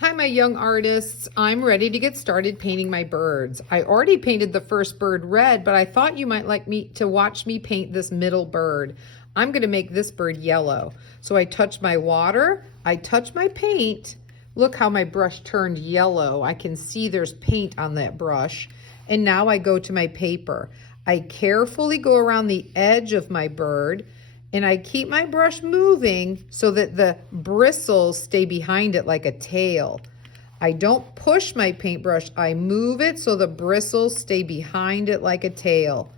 Hi, my young artists. I'm ready to get started painting my birds. I already painted the first bird red, but I thought you might like me to watch me paint this middle bird. I'm going to make this bird yellow. So I touch my water, I touch my paint. Look how my brush turned yellow. I can see there's paint on that brush. And now I go to my paper. I carefully go around the edge of my bird, and I keep my brush moving so that the bristles stay behind it like a tail. I don't push my paintbrush, I move it so the bristles stay behind it like a tail.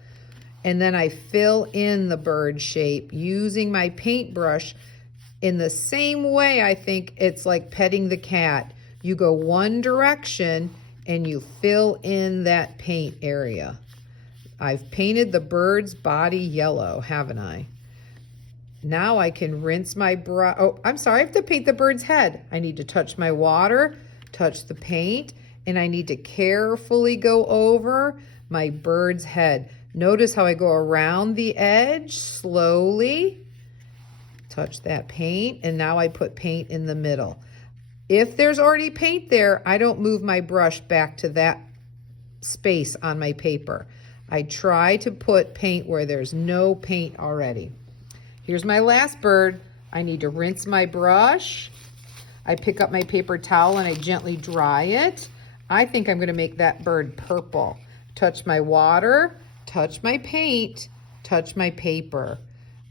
And then I fill in the bird shape using my paintbrush in the same way. I think it's like petting the cat. You go one direction and you fill in that paint area. I've painted the bird's body yellow, haven't I? Now I can rinse my brush. Oh, I'm sorry, I have to paint the bird's head. I need to touch my water, touch the paint, and I need to carefully go over my bird's head. Notice how I go around the edge slowly, touch that paint, and now I put paint in the middle. If there's already paint there, I don't move my brush back to that space on my paper. I try to put paint where there's no paint already. Here's my last bird. I need to rinse my brush. I pick up my paper towel and I gently dry it. I think I'm going to make that bird purple. Touch my water, touch my paint, touch my paper.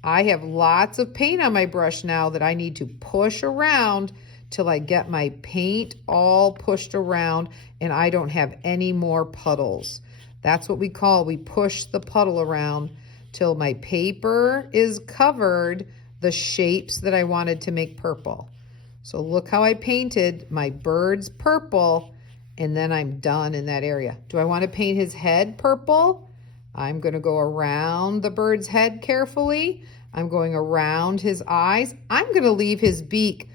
I have lots of paint on my brush now that I need to push around till I get my paint all pushed around and I don't have any more puddles. That's what we push the puddle around till my paper is covered the shapes that I wanted to make purple. So look how I painted my bird's purple, and then I'm done in that area. Do I want to paint his head purple? I'm going to go around the bird's head carefully. I'm going around his eyes. I'm going to leave his beak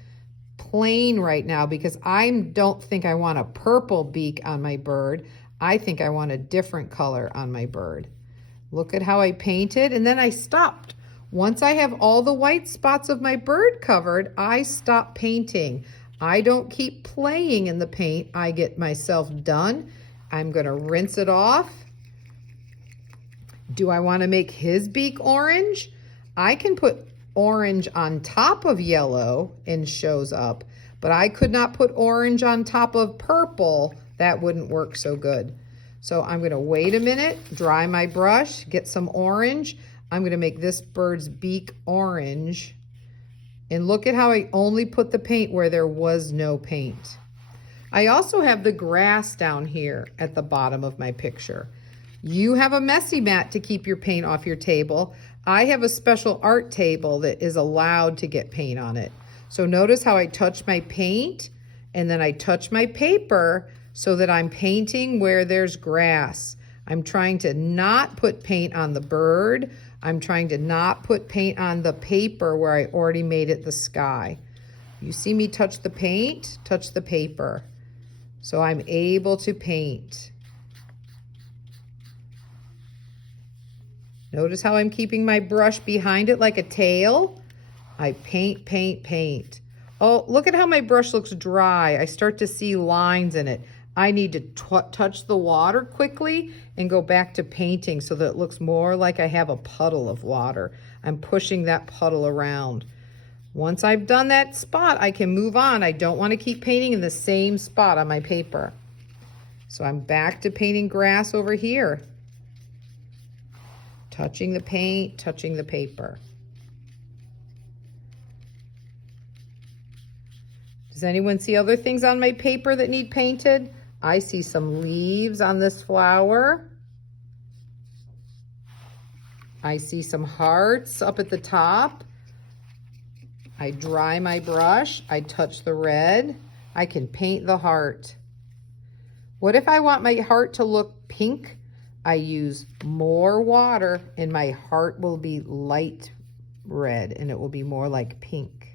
plain right now because I don't think I want a purple beak on my bird. I think I want a different color on my bird. Look at how I painted, and then I stopped. Once I have all the white spots of my bird covered, I stop painting. I don't keep playing in the paint. I get myself done. I'm going to rinse it off. Do I want to make his beak orange? I can put orange on top of yellow and shows up, but I could not put orange on top of purple. That wouldn't work so good. So I'm going to wait a minute, dry my brush, get some orange. I'm going to make this bird's beak orange. And look at how I only put the paint where there was no paint. I also have the grass down here at the bottom of my picture. You have a messy mat to keep your paint off your table. I have a special art table that is allowed to get paint on it. So notice how I touch my paint and then I touch my paper so that I'm painting where there's grass. I'm trying to not put paint on the bird. I'm trying to not put paint on the paper where I already made it the sky. You see me touch the paint, touch the paper. So I'm able to paint. Notice how I'm keeping my brush behind it like a tail? I paint, paint, paint. Oh, look at how my brush looks dry. I start to see lines in it. I need to touch the water quickly and go back to painting so that it looks more like I have a puddle of water. I'm pushing that puddle around. Once I've done that spot, I can move on. I don't want to keep painting in the same spot on my paper. So I'm back to painting grass over here. Touching the paint, touching the paper. Does anyone see other things on my paper that need painted? I see some leaves on this flower. I see some hearts up at the top. I dry my brush. I touch the red. I can paint the heart. What if I want my heart to look pink? I use more water and my heart will be light red and it will be more like pink.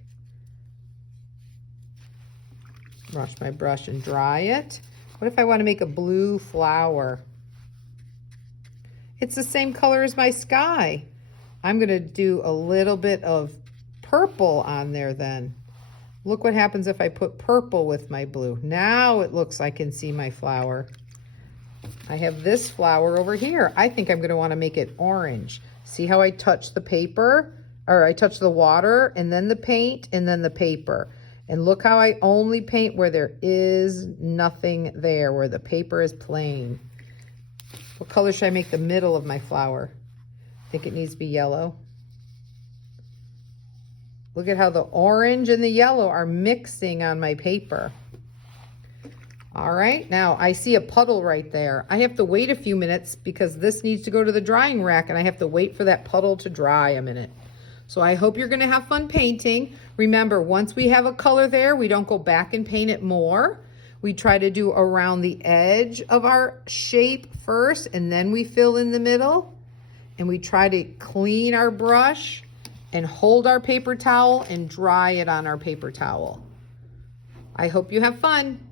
Wash my brush and dry it. What if I want to make a blue flower? It's the same color as my sky. I'm going to do a little bit of purple on there then. Look what happens if I put purple with my blue. Now it looks I can see my flower. I have this flower over here. I think I'm going to want to make it orange. See how I touch the paper? Or I touch the water and then the paint and then the paper. And look how I only paint where there is nothing there, where the paper is plain. What color should I make the middle of my flower? I think it needs to be yellow. Look at how the orange and the yellow are mixing on my paper. All right, now I see a puddle right there. I have to wait a few minutes because this needs to go to the drying rack and I have to wait for that puddle to dry a minute. So I hope you're gonna have fun painting. Remember, once we have a color there, we don't go back and paint it more. We try to do around the edge of our shape first and then we fill in the middle. And we try to clean our brush and hold our paper towel and dry it on our paper towel. I hope you have fun.